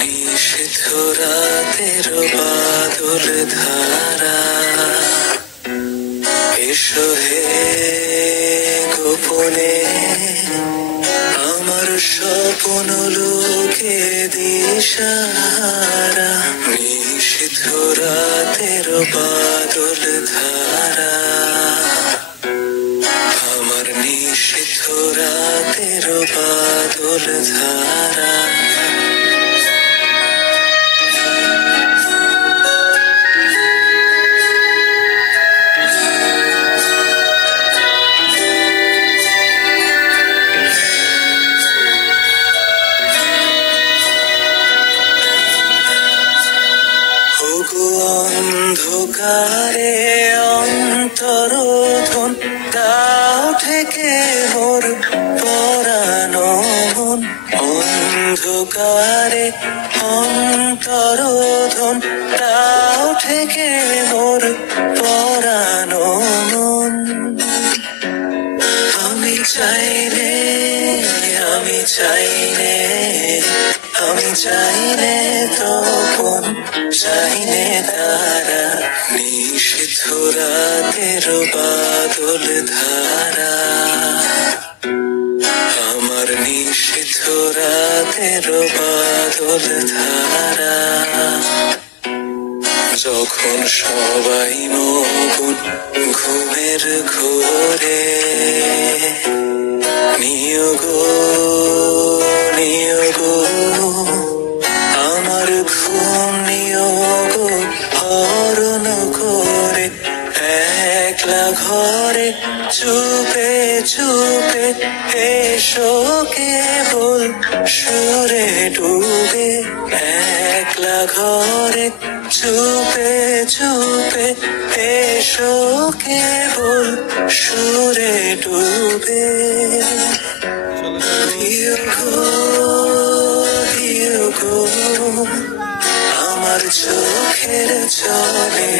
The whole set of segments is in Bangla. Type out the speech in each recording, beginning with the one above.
নিষিদ্ধ রাতের বাদল ধারা, এসো হে গোপনে আমার স্বপ্ন লোকে দিশাহারা। নিষিদ্ধ রাতের বাদল ধারা, আমার নিষিদ্ধ রাতের বাদল ধারা। অন্ধকারে অন্তরোধন দাও ঠেকে মোর পরানো মন। অন্ধকারে অন্তরোধন দাও ঠেকে মোর পরানো মন। আমি চাইলে আমি চাইলে আমি চাইলে তখন চাইলে তারা। নিষিদ্ধ রাতের বাদল ধারা, আমার নিষিদ্ধ রাতের বাদল ধারা। যখন সবাই মগুন ঘুমের ঘোরে, নিয়োগ নিয়োগ আমার ঘুম নিয়োগ হরণ করে। একলা ঘরে চুপে চুপে এসো কেবল সুরে ডুবে। একলা ঘরে চুপে চুপে এসো কেবল সুরে ডুবে। আমার চোখের জলে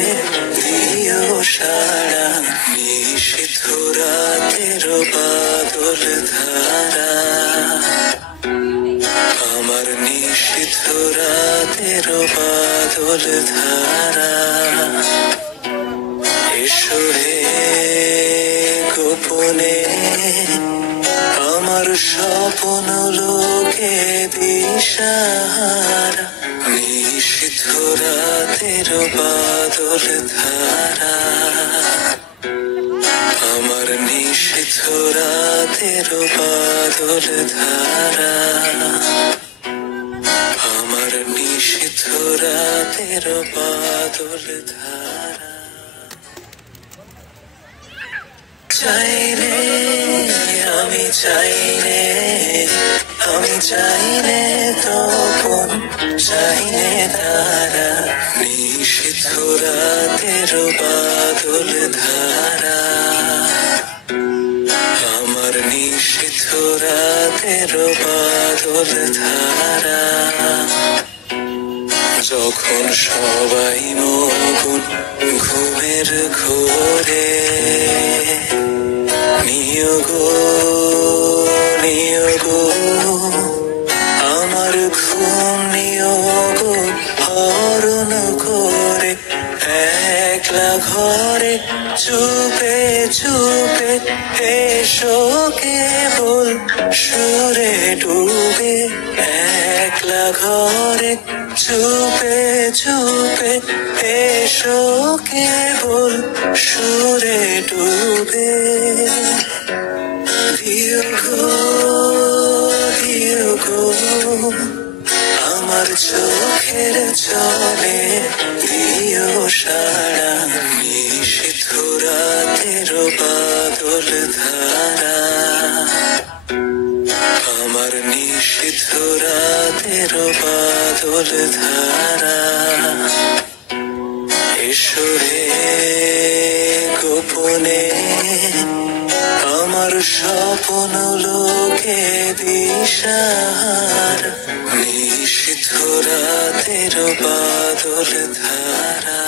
দিও সারা। নিষিদ্ধ রাতের বাদল ধারা, আমার নিষিদ্ধ রাতের বাদল ধারা। এসো হে গোপনে আমার স্বপ্ন লোকে দিশাহারা। নিষিদ্ধ রাতের বাদল ধারা, আমার নিষিদ্ধ রাতের বাদল ধারা। আমার নিষিদ্ধ রাতের বাদল ধারা। চাইলে আমি চাইলে আমি চাইলে তখন চাইলে তারা। নিষিদ্ধ রাতের বাদল ধারা, আমার নিষিদ্ধ রাতের বাদল ধারা। যখন সবাই মগুন ঘুমের ঘোরে, নিয়োগ নিয়োগ আমার ঘুম নিয়োগ হরণ করে। একলা ঘরে চুপে চুপে এসো কেবল সুরে ডুবে। একলা ঘরে চুপে চুপে এসো কেবল সুরে ডুবে। আমার চোখের জলে দিও সারা। নিষিদ্ধ রাতের বাদল ধারা, আমার নিষিদ্ধ রাতের বাদল ধারা। এসো হে গোপনে আমার স্বপ্ন লোকে দিশাহারা। নিষিদ্ধ রাতের বাদল ধারা।